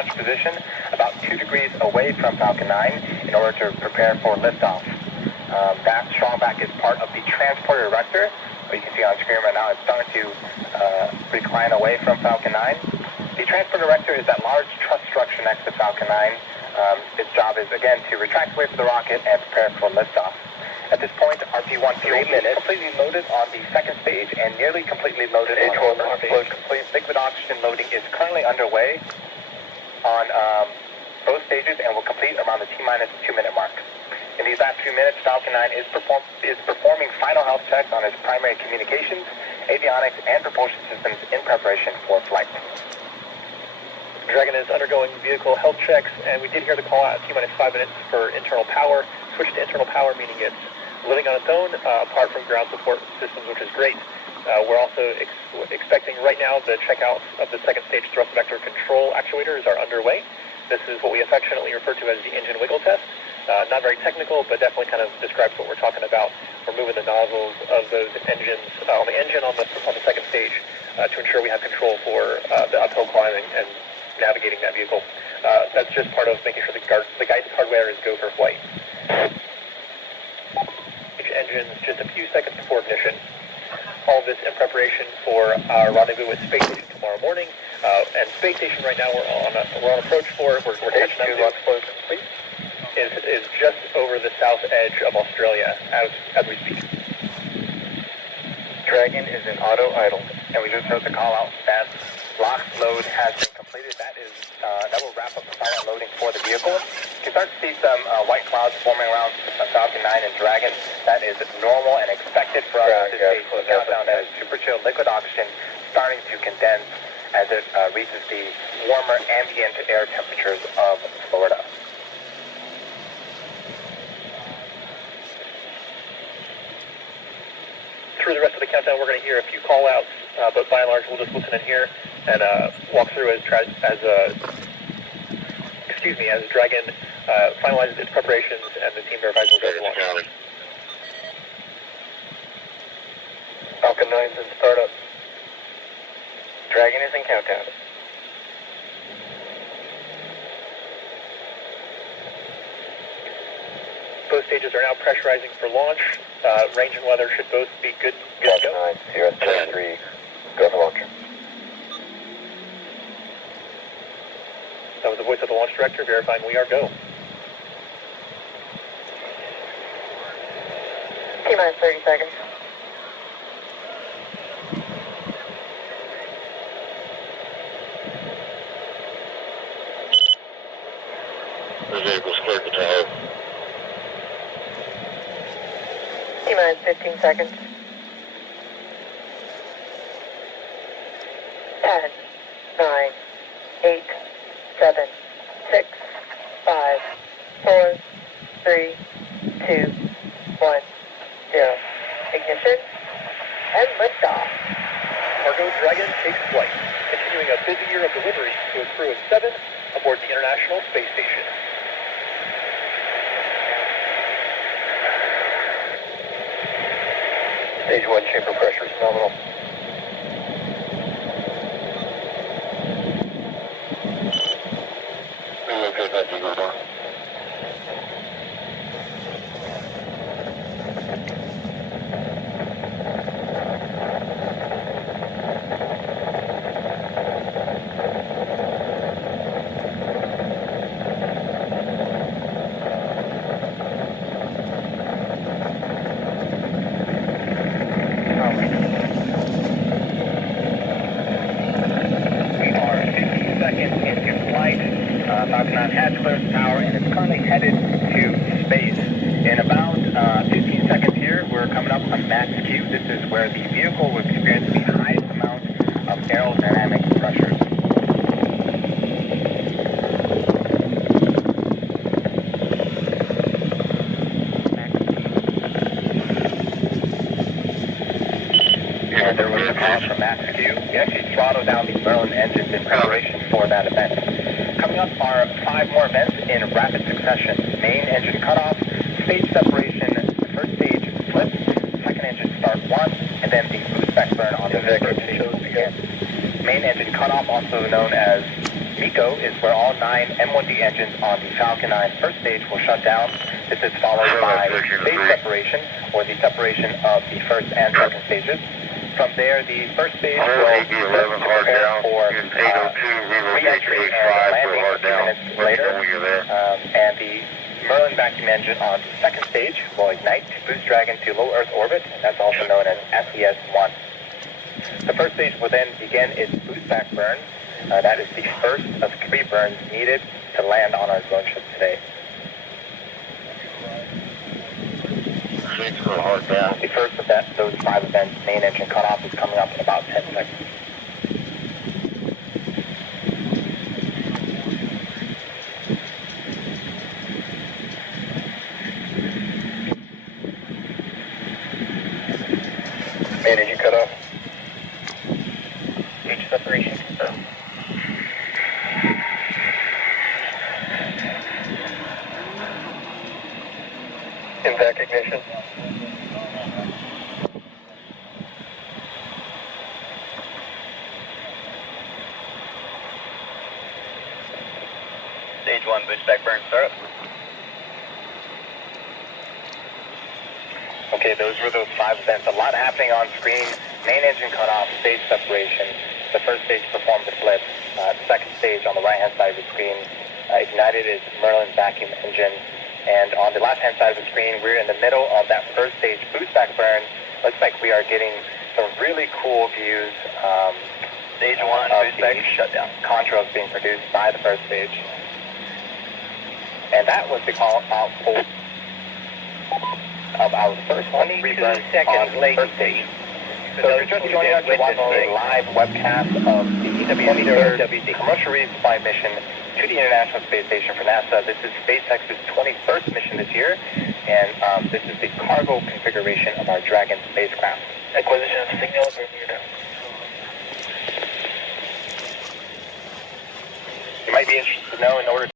pre-launch position about 2 degrees away from Falcon 9 in order to prepare for liftoff. That strongback is part of the transporter erector. You can see on screen right now, it's starting to recline away from Falcon 9. The transporter erector is that large truss structure next to Falcon 9. Its job is, again, to retract away from the rocket and prepare for liftoff. At this point, RP-1 fuel is completely loaded on the second stage and nearly completely loaded on the first stage. Complete liquid oxygen loading is currently underway on both stages and will complete around the T-minus 2-minute mark. In these last few minutes, Falcon 9 is performing final health checks on its primary communications, avionics, and propulsion systems in preparation for flight. Dragon is undergoing vehicle health checks, and we did hear the call out T-minus 5 minutes for internal power. Switch to internal power, meaning it's living on its own, apart from ground support systems, which is great. We're also expecting right now the checkouts of the second stage thrust vector control actuators are underway. This is what we affectionately refer to as the engine wiggle test. Not very technical, but definitely kind of describes what we're talking about. We're moving the nozzles of those engines on the engine on the second stage to ensure we have control for the uphill climbing and navigating that vehicle. That's just part of making sure the guidance hardware is go for flight. Engines just a few seconds before ignition. All of this in preparation for our rendezvous with Space Station tomorrow morning. And Space Station right now we're on approach for. We're catching up to is just over the south edge of Australia as we speak. Dragon is in auto idle, and we just heard the call out that LOX load has been completed. That will wrap up the final loading for the vehicle. You can start to see some white clouds forming around Falcon 9 and Dragon. That is normal and expected for us at this stage. The countdown as super chill liquid oxygen starting to condense as it reaches the warmer ambient air temperatures of Florida. Through the rest of the countdown, we're going to hear a few call-outs, but by and large, we'll just listen in here and walk through as Dragon finalizes its preparations and the team verifies we'll go to launch. Falcon 9's in startup. Dragon is in countdown. Both stages are now pressurizing for launch. Range and weather should both be good to go. Falcon 9, 033, go for launch. That was the voice of the launch director verifying we are go. T-minus 30 seconds. The vehicle's cleared the tower. T-minus 15 seconds. 10, 9, 8, 7, 6, 5, 4, 3, 2, 1, 0. Ignition and liftoff. Cargo Dragon takes flight, continuing a busy year of deliveries to a crew of 7 aboard the International Space Station. Stage 1 chamber pressure is nominal. Okay, that's a good one. We are 15 seconds into flight. Falcon 9 has cleared the tower and it's currently headed to space. In about 15 seconds here, we're coming up on Max Q. This is where the vehicle will experience the highest amount of aerodynamic pressures. And there was a call from Max Q. We actually throttled down the Merlin engines in preparation for that event. Coming up are 5 more events in rapid succession. Main engine cutoff, stage separation, the first stage flip, second engine start 1, and then the boost back burn on the third stage begins. Main engine cutoff, also known as MECO is where all 9 M1D engines on the Falcon 9 first stage will shut down. This is followed by stage separation, or the separation of the first and second stages. From there, the first stage will prepare for re-entry and landing a few minutes later. And the Merlin vacuum engine on the second stage will ignite to boost Dragon to low Earth orbit, and that's also known as SES-1. The first stage will then begin its boost back burn. That is the first of 3 burns needed to land on our drone ship today. The first of those 5 events, main engine cutoff, is coming up in about 10 seconds. Main engine cutoff. Stage separation confirmed. Invac ignition. Stage 1 boost back burn startup. Okay, those were those 5 events. A lot happening on screen. Main engine cutoff, stage separation. The first stage performed the flip. The second stage on the right-hand side of the screen ignited its Merlin vacuum engine. And on the left-hand side of the screen, we're in the middle of that first stage boost back burn. Looks like we are getting some really cool views. Stage 1 boost back shutdown. Contrails being produced by the first stage. And that was the call out for of our first 3 burns on the first stage. So if you're just joining us, you're watching a live webcast of the 23rd commercial resupply mission to the International Space Station for NASA. This is SpaceX's 21st mission this year, and this is the cargo configuration of our Dragon spacecraft. Acquisition of signal Bermuda. You might be interested to know, in order